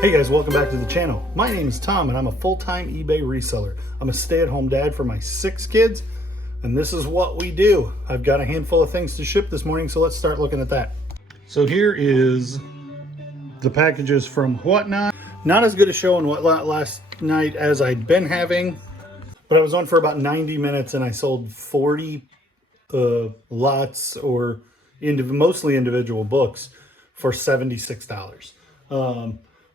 Hey guys, welcome back to the channel. My name is Tom and I'm a full-time eBay reseller. I'm a stay-at-home dad for my 6 kids, and this is what we do. I've got a handful of things to ship this morning, so let's start looking at that. So here is the packages from Whatnot. Not as good a show on Whatnot last night as I'd been having, but I was on for about 90 minutes and I sold 40 lots or mostly individual books for $76.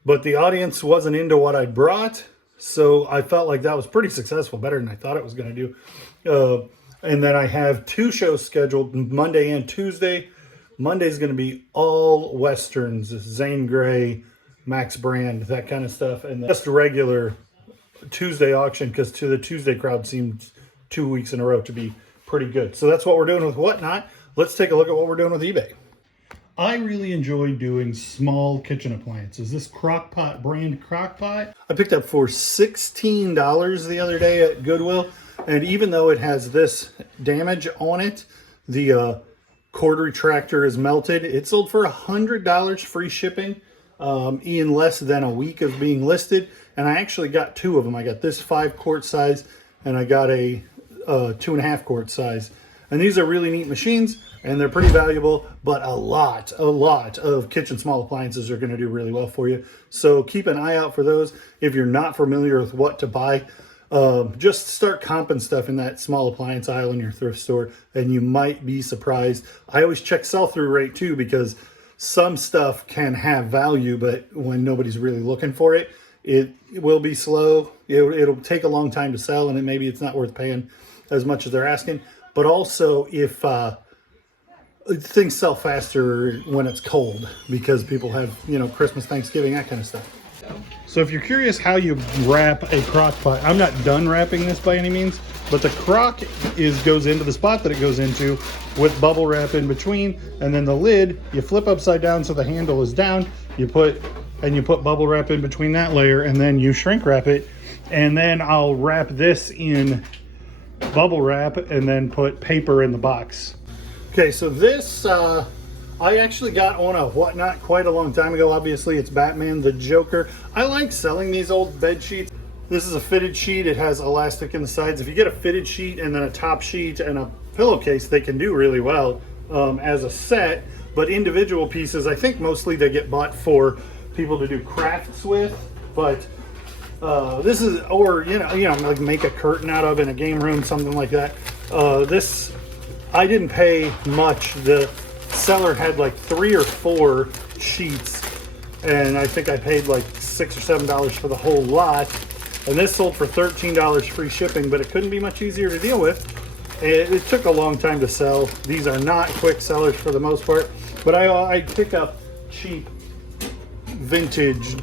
But the audience wasn't into what I brought, so I felt like that was pretty successful, better than I thought it was going to do. And then I have 2 shows scheduled, Monday and Tuesday. Monday's going to be all Westerns, Zane Grey, Max Brand, that kind of stuff. And just a regular Tuesday auction, because the Tuesday crowd seemed 2 weeks in a row to be pretty good. So that's what we're doing with Whatnot. Let's take a look at what we're doing with eBay. I really enjoy doing small kitchen appliances. This Crock Pot brand Crock Pot, I picked up for $16 the other day at Goodwill. And even though it has this damage on it, the cord retractor is melted. It sold for $100 free shipping in less than a week of being listed. And I actually got 2 of them. I got this 5-quart size and I got a 2.5-quart size. And these are really neat machines, and they're pretty valuable, but a lot of kitchen small appliances are going to do really well for you. So keep an eye out for those. If you're not familiar with what to buy, just start comping stuff in that small appliance aisle in your thrift store, and you might be surprised. I always check sell-through rate too, because some stuff can have value, but when nobody's really looking for it, it will be slow. It'll take a long time to sell, and maybe it's not worth paying as much as they're asking. But also, if things sell faster when it's cold, because people have, Christmas, Thanksgiving, that kind of stuff. So if you're curious how you wrap a crock pot, I'm not done wrapping this by any means, but the crock goes into the spot that it goes into with bubble wrap in between, and then the lid, you flip upside down so the handle is down, you put bubble wrap in between that layer, and then you shrink wrap it, and then I'll wrap this in bubble wrap and then put paper in the box. Okay, so this I actually got on a Whatnot quite a long time ago. Obviously it's Batman the Joker. I like selling these old bed sheets. This is a fitted sheet. It has elastic in the sides. If you get a fitted sheet and then a top sheet and a pillowcase, they can do really well as a set. But individual pieces, I think mostly they get bought for people to do crafts with. But this is, or like make a curtain out of in a game room, something like that. This, I didn't pay much. The seller had like 3 or 4 sheets, and I think I paid like $6 or $7 for the whole lot. And this sold for $13 free shipping, but it couldn't be much easier to deal with. It took a long time to sell. These are not quick sellers for the most part, but I pick up cheap, vintage,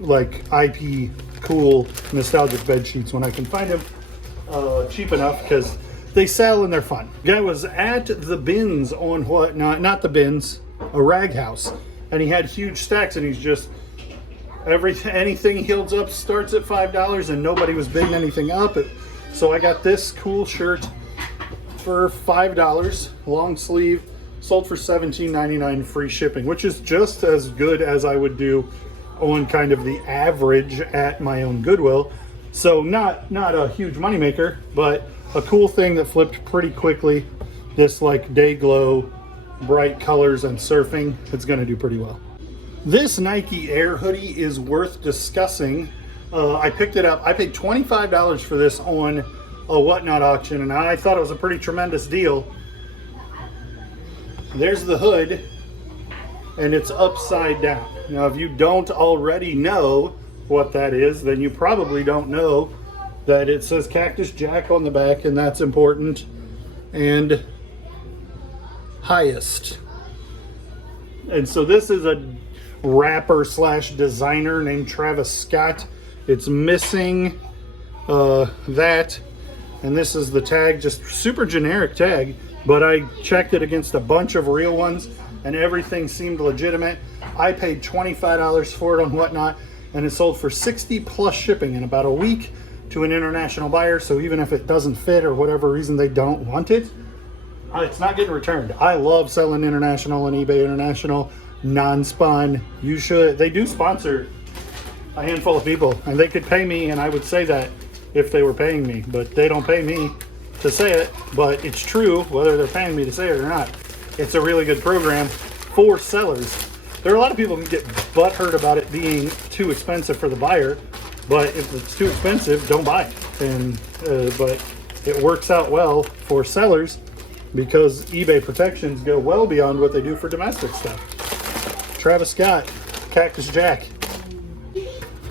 like IP cool nostalgic bed sheets when I can find them cheap enough, because they sell and they're fun. Guy was at the bins on Whatnot, not the bins, a rag house, and he had huge stacks, and he's just anything he holds up starts at $5, and nobody was bidding anything up. So I got this cool shirt for $5, long sleeve, sold for $17.99 free shipping, which is just as good as I would do on kind of the average at my own Goodwill. So not a huge moneymaker, but a cool thing that flipped pretty quickly. This like day glow, bright colors and surfing, it's gonna do pretty well. This Nike Air hoodie is worth discussing. I picked it up. I paid $25 for this on a Whatnot auction, and I thought it was a pretty tremendous deal. There's the hood, and it's upside down. Now, if you don't already know what that is, then you probably don't know that it says Cactus Jack on the back, and that's important. And highest. And so this is a rapper slash designer named Travis Scott. It's missing that, and this is the tag, just super generic tag, but I checked it against a bunch of real ones and everything seemed legitimate. I paid $25 for it on Whatnot, and it sold for $60 plus shipping in about a week to an international buyer. So even if it doesn't fit or whatever reason they don't want it, it's not getting returned. I love selling international and eBay International, non-spun. You should. They do sponsor a handful of people, and they could pay me, and I would say that if they were paying me, but they don't pay me to say it, but it's true whether they're paying me to say it or not. It's a really good program for sellers. There are a lot of people who get butthurt about it being too expensive for the buyer, but if it's too expensive, don't buy it. And but it works out well for sellers because eBay protections go well beyond what they do for domestic stuff. Travis Scott, Cactus Jack.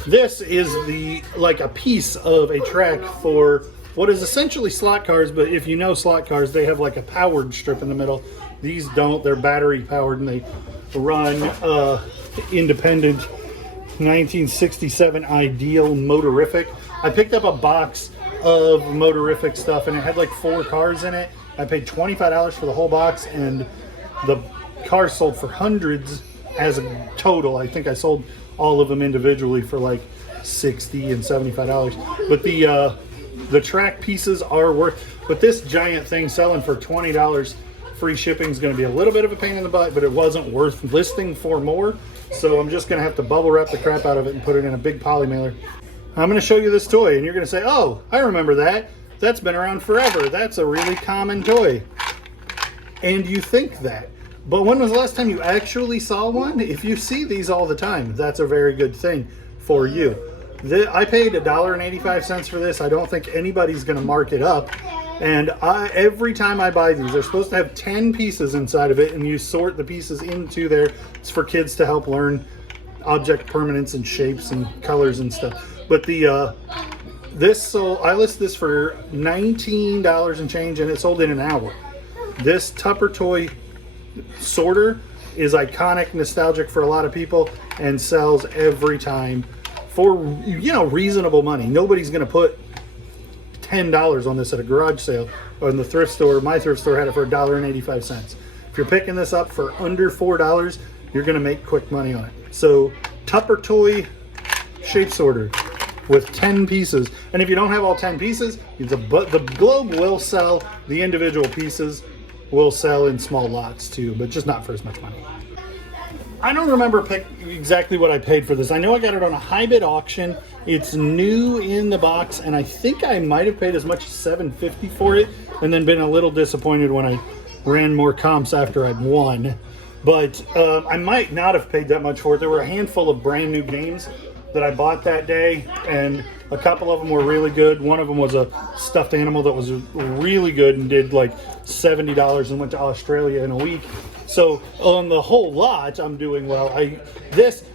This is like a piece of a track for what is essentially slot cars, but if you know slot cars, they have like a powered strip in the middle. These don't, they're battery powered, and they run independent 1967 Ideal Motorific. I picked up a box of Motorific stuff, and it had like 4 cars in it. I paid $25 for the whole box, and the cars sold for hundreds as a total. I think I sold all of them individually for like $60 and $75. But the track pieces are worth, but this giant thing selling for $20, free shipping is going to be a little bit of a pain in the butt, but it wasn't worth listing for more. So I'm just going to have to bubble wrap the crap out of it and put it in a big poly mailer. I'm going to show you this toy, and you're going to say, oh, I remember that. That's been around forever. That's a really common toy. And you think that. But when was the last time you actually saw one? If you see these all the time, that's a very good thing for you. I paid $1.85 for this. I don't think anybody's going to mark it up. And every time I buy these, they're supposed to have 10 pieces inside of it, and you sort the pieces into there. It's for kids to help learn object permanence and shapes and colors and stuff. But I list this for $19 and change, and it sold in an hour. This Tupper toy sorter is iconic, nostalgic for a lot of people, and sells every time for reasonable money. Nobody's going to put $10 on this at a garage sale or in the thrift store. My thrift store had it for $1.85. If you're picking this up for under $4, you're going to make quick money on it. So Tupper toy shape sorter with 10 pieces, and if you don't have all 10 pieces, the globe will sell. The individual pieces will sell in small lots too, but just not for as much money. I don't remember exactly what I paid for this. I know I got it on a high bid auction. It's new in the box, and I think I might have paid as much as $7.50 for it, and then been a little disappointed when I ran more comps after I'd won. But I might not have paid that much for it. There were a handful of brand new games that I bought that day, and a couple of them were really good. One of them was a stuffed animal that was really good and did like $70 and went to Australia in a week. So on the whole lot, I'm doing well.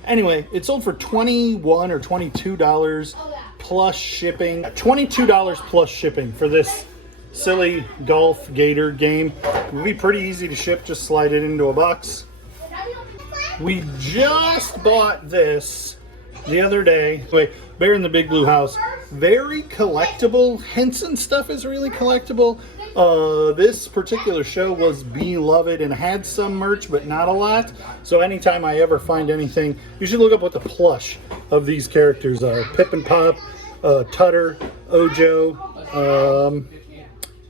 Anyway, it sold for $21 or $22 plus shipping. $22 plus shipping for this silly golf gator game. It would be pretty easy to ship. Just slide it into a box. We just bought this the other day. Wait, Bear in the Big Blue House. Very collectible. Henson stuff is really collectible. This particular show was beloved and had some merch, but not a lot. So anytime I ever find anything, you should look up what the plush of these characters are. Pip and Pop, Tutter, Ojo,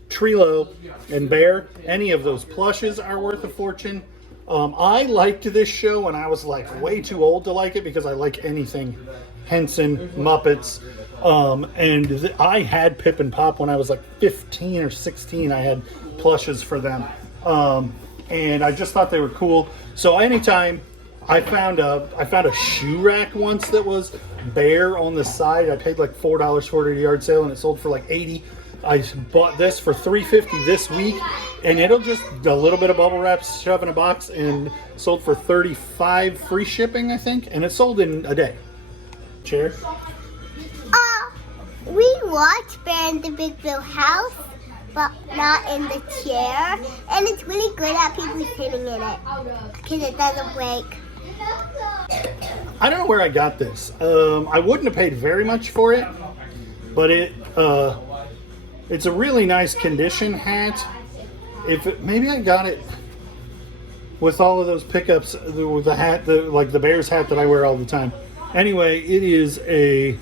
Trilo, and Bear. Any of those plushes are worth a fortune. I liked this show when I was like way too old to like it, because I like anything Henson, Muppets. I had Pip and Pop when I was like 15 or 16. I had plushes for them. And I just thought they were cool. So anytime I found a shoe rack once that was Bear on the side. I paid like $4 for it at a yard sale, and it sold for like $80. I bought this for $3.50 this week, and it'll just a little bit of bubble wrap, shove in a box, and sold for $35 free shipping, I think, and it sold in a day. Chair? We watched Bear in the Big Blue House, but not in the chair, and it's really good at people sitting in it because it doesn't break. I don't know where I got this. I wouldn't have paid very much for it, but it's a really nice condition hat. Maybe I got it with all of those pickups with the hat, like the Bears hat that I wear all the time. Anyway, it is a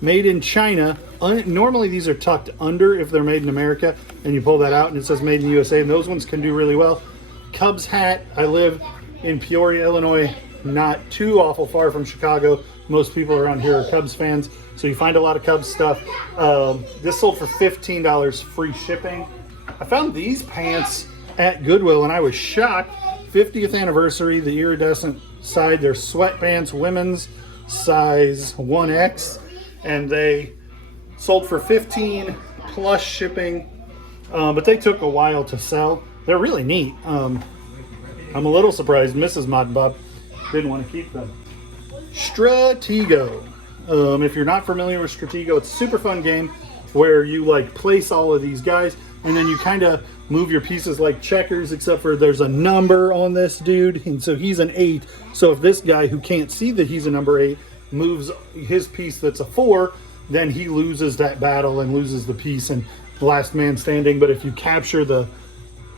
made in China. Normally these are tucked under if they're made in America, and you pull that out and it says made in the USA, and those ones can do really well. Cubs hat. I live in Peoria, Illinois. not too awful far from Chicago. Most people around here are Cubs fans, so you find a lot of Cubs stuff. This sold for $15 free shipping. I found these pants at Goodwill and I was shocked. 50th anniversary, the iridescent side. They're sweatpants, women's, size 1X, and they sold for $15 plus shipping, but they took a while to sell. They're really neat. I'm a little surprised Mrs. Mod and Bob didn't want to keep them. Stratego. If you're not familiar with Stratego, it's a super fun game where you like place all of these guys and then you kind of move your pieces like checkers, except for there's a number on this dude, and so he's an 8. So if this guy who can't see that he's a number 8 moves his piece that's a 4, then he loses that battle and loses the piece and last man standing. But if you capture the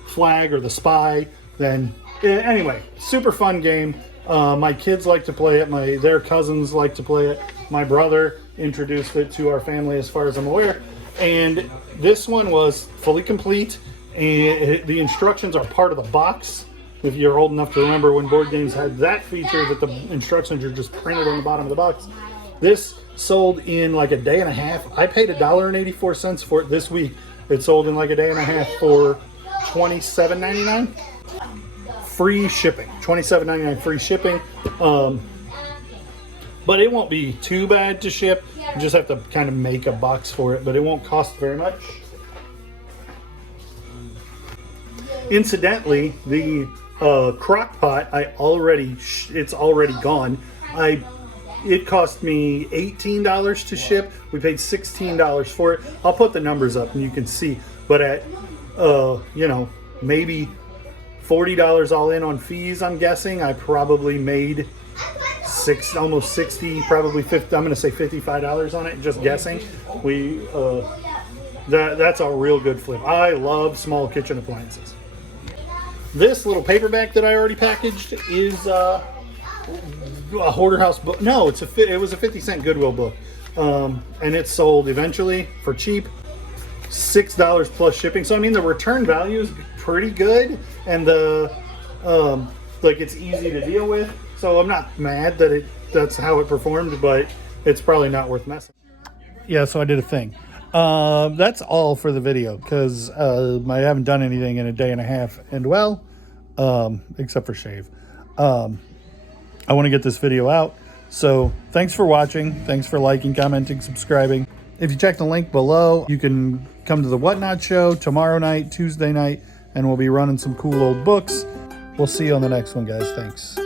flag or the spy, then anyway, super fun game. My kids like to play it. Their cousins like to play it. My brother introduced it to our family, as far as I'm aware. And this one was fully complete, and the instructions are part of the box. If you're old enough to remember when board games had that feature, that the instructions are just printed on the bottom of the box. This sold in like a day and a half. I paid $1.84 for it this week. It sold in like a day and a half for $27.99. Free shipping. $27.99 free shipping. But it won't be too bad to ship. You just have to kind of make a box for it, but it won't cost very much. Incidentally, the Crock Pot, it's already gone. It cost me $18 to ship. We paid $16 for it. I'll put the numbers up and you can see. But at maybe $40 all in on fees, I'm guessing, I probably made almost 60, probably 50. I'm going to say $55 on it. Just guessing. That's a real good flip. I love small kitchen appliances. This little paperback that I already packaged is a Hoarder House book. No, it was a 50-cent Goodwill book, and it sold eventually for cheap, $6 plus shipping. So I mean, the return value is pretty good, and it's easy to deal with. So I'm not mad that that's how it performed, but it's probably not worth messing. Yeah, so I did a thing. That's all for the video, because I haven't done anything in a day and a half, and except for shave. I want to get this video out. So thanks for watching. Thanks for liking, commenting, subscribing. If you check the link below, you can come to the Whatnot show tomorrow night, Tuesday night, and we'll be running some cool old books. We'll see you on the next one, guys. Thanks.